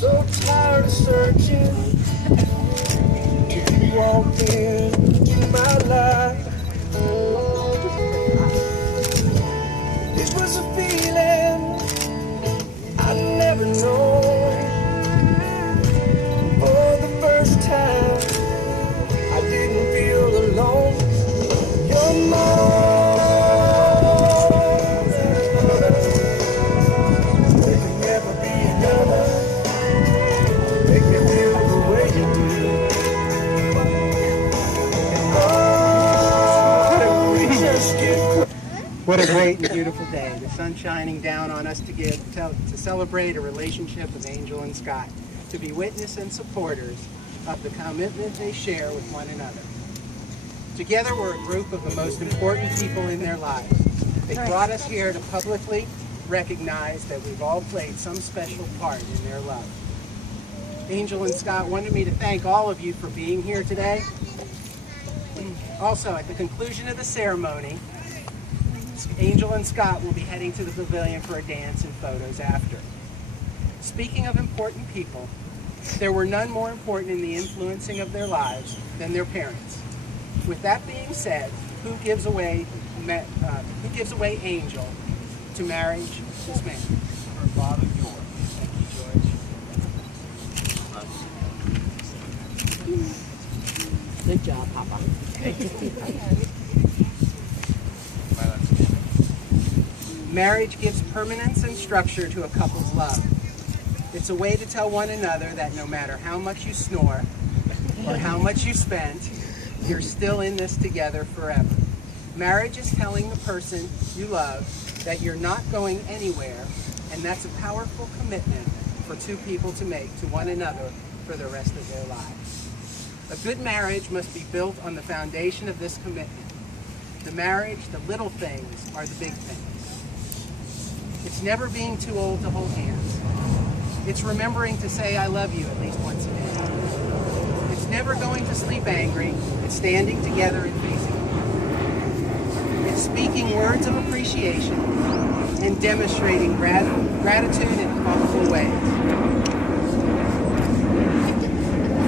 so tired of searching. You walked into my life. It was a feeling I'd never known. For the first time, I didn't feel alone. You're more than another. There can never be another. Make me feel the way you do. Oh, we just get. What a great and beautiful day. The sun shining down on us to celebrate a relationship of Angel and Scott, to be witness and supporters of the commitment they share with one another. Together we're a group of the most important people in their lives. They brought us here to publicly recognize that we've all played some special part in their love. Angel and Scott wanted me to thank all of you for being here today. Also, at the conclusion of the ceremony, Angel and Scott will be heading to the pavilion for a dance and photos after. Speaking of important people, there were none more important in the influencing of their lives than their parents. With that being said, who gives away Angel to marriage this man? Her father, George. Thank you, George. Good job, Papa. Marriage gives permanence and structure to a couple's love. It's a way to tell one another that no matter how much you snore or how much you spend, you're still in this together forever. Marriage is telling the person you love that you're not going anywhere, and that's a powerful commitment for two people to make to one another for the rest of their lives. A good marriage must be built on the foundation of this commitment. The marriage, the little things, are the big things. It's never being too old to hold hands. It's remembering to say I love you at least once a day. It's never going to sleep angry. It's standing together and facing it. It's speaking words of appreciation and demonstrating gratitude in thoughtful ways.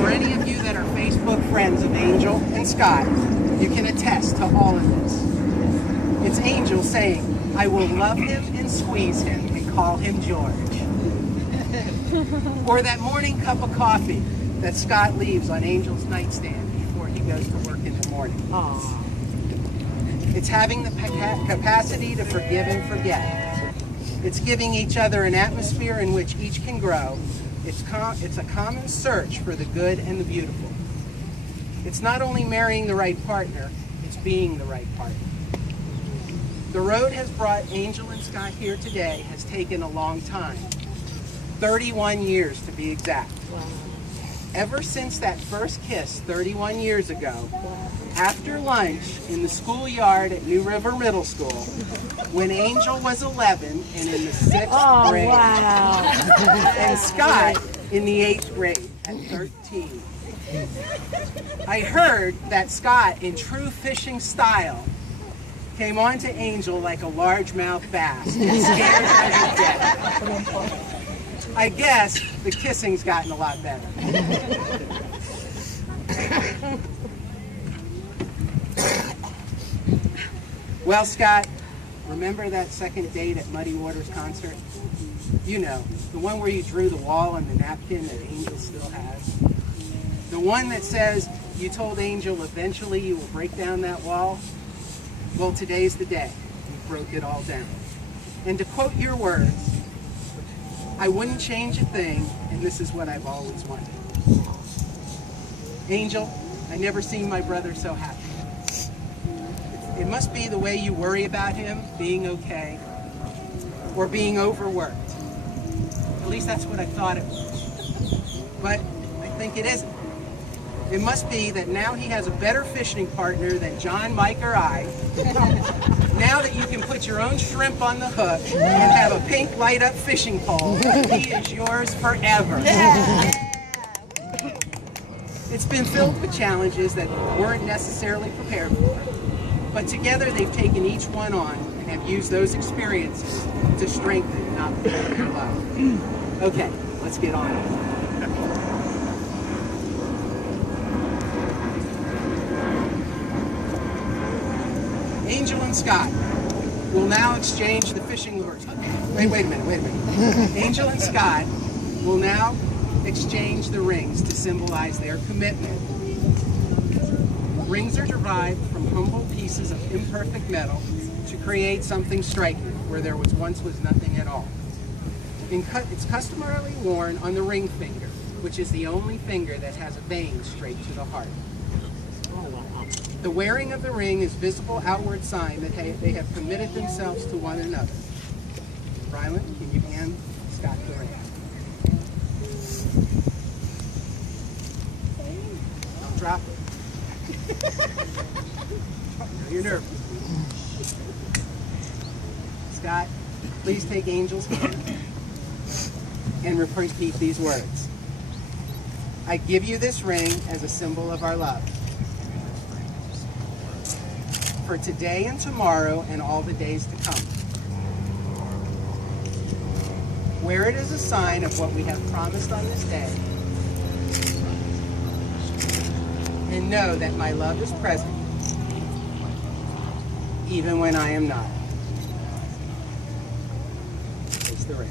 For any of you that are Facebook friends of Angel and Scott, you can attest to all of this. It's Angel saying, I will love him and squeeze him and call him George. Or that morning cup of coffee that Scott leaves on Angel's nightstand before he goes to work in the morning. Aww. It's having the capacity to forgive and forget. It's giving each other an atmosphere in which each can grow. It's a common search for the good and the beautiful. It's not only marrying the right partner, it's being the right partner. The road has brought Angel and Scott here today has taken a long time. 31 years to be exact. Wow. Ever since that first kiss 31 years ago, after lunch in the schoolyard at New River Middle School, when Angel was 11 and in the 6th grade, Wow. and Scott in the 8th grade at 13. I heard that Scott, in true fishing style, came on to Angel like a largemouth bass and scared her to death. I guess the kissing's gotten a lot better. Well, Scott, remember that second date at Muddy Waters concert? You know, the one where you drew the wall on the napkin that Angel still has. The one that says you told Angel eventually you will break down that wall. Well, today's the day. You broke it all down. And to quote your words, I wouldn't change a thing, and this is what I've always wanted. Angel, I never seen my brother so happy. It must be the way you worry about him being okay or being overworked. At least that's what I thought it was. But I think it isn't. It must be that now he has a better fishing partner than John, Mike, or I. Now that you can put your own shrimp on the hook and have a pink light-up fishing pole, he is yours forever. It's been filled with challenges that weren't necessarily prepared for, but together they've taken each one on and have used those experiences to strengthen, not weaken their love. Okay, Let's get on it. Angel and Scott will now exchange the fishing lures. Wait a minute. Angel and Scott will now exchange the rings to symbolize their commitment. Rings are derived from humble pieces of imperfect metal to create something striking where there once was nothing at all. It's customarily worn on the ring finger, which is the only finger that has a vein straight to the heart. The wearing of the ring is visible outward sign that they have committed themselves to one another. Ryland, can you hand Scott the ring? Don't drop it. You're nervous. Scott, please take Angel's hand and repeat these words. I give you this ring as a symbol of our love. For today and tomorrow and all the days to come. Wear it as a sign of what we have promised on this day. And know that my love is present, even when I am not. It's the ring.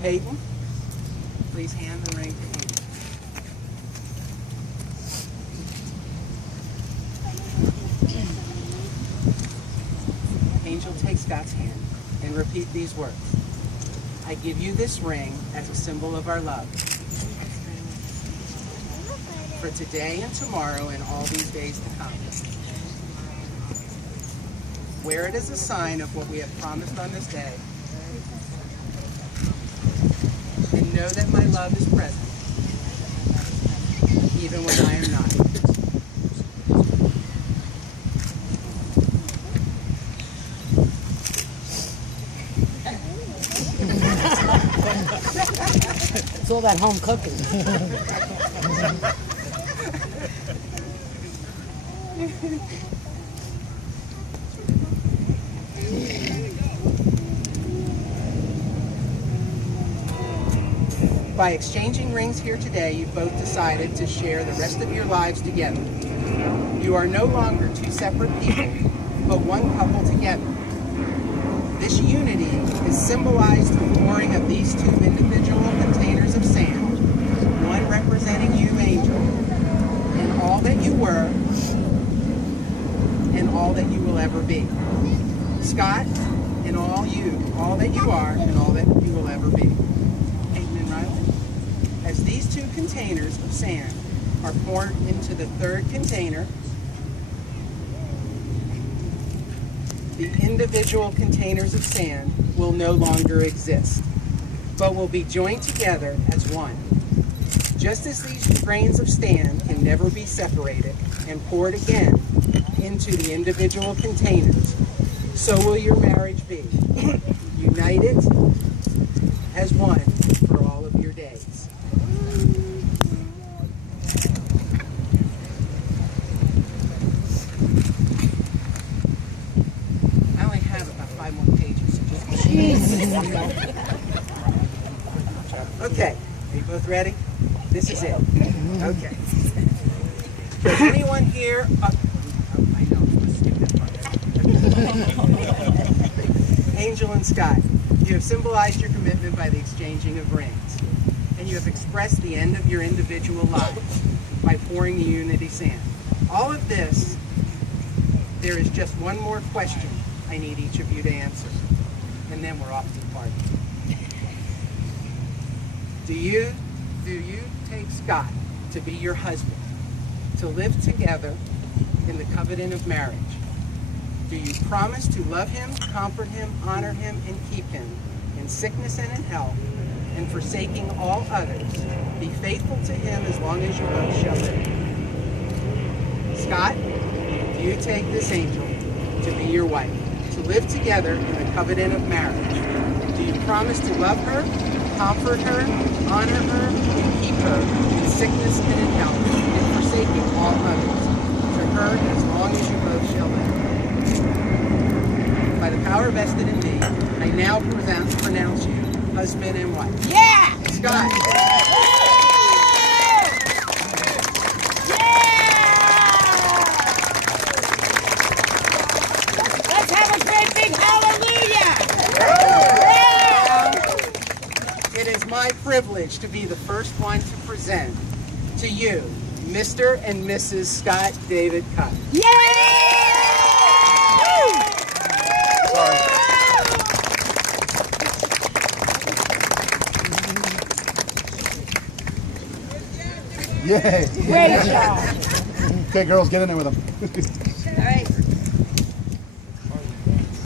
Peyton, please hand the ring to Angel. Angel, take Scott's hand and repeat these words. I give you this ring as a symbol of our love. For today and tomorrow and all these days to come. Wear it as a sign of what we have promised on this day. And know that my love is present, even when I am not. It's all that home cooking. By exchanging rings here today, you've both decided to share the rest of your lives together. You are no longer two separate people, but one couple together. This unity is symbolized in the pouring of these two individual containers of sand, one representing you, Angel, and all that you were, and all that you will ever be. Scott, and all that you are, and all that you will ever be. Peyton and Riley, as these two containers of sand are poured into the third container, the individual containers of sand will no longer exist, but will be joined together as one. Just as these grains of sand can never be separated and poured again into the individual containers, so will your marriage be, united as one for all of your days. I only have about 5 more pages, so just Okay, are you both ready? This is it. Okay. Does anyone here... I know, let's skip that part. Angel and Scott, you have symbolized your commitment by the exchanging of rings, and you have expressed the end of your individual lives by pouring the unity sand. All of this, there is just one more question I need each of you to answer, and then we're off to the party. Do you take Scott to be your husband, to live together in the covenant of marriage? Do you promise to love him, comfort him, honor him, and keep him in sickness and in health, and forsaking all others, be faithful to him as long as you both shall live? Scott, do you take this Angel to be your wife, to live together in the covenant of marriage? Do you promise to love her, comfort her, honor her, and keep her in sickness and in health, and forsaking all others, to her as long as you both shall live? power vested in me, I now pronounce you husband and wife. Yeah! Scott. Let's have a great big hallelujah! It is my privilege to be the first one to present to you Mr. and Mrs. Scott David Cup. Yay! Yay! Great job. Okay, girls, get in there with them.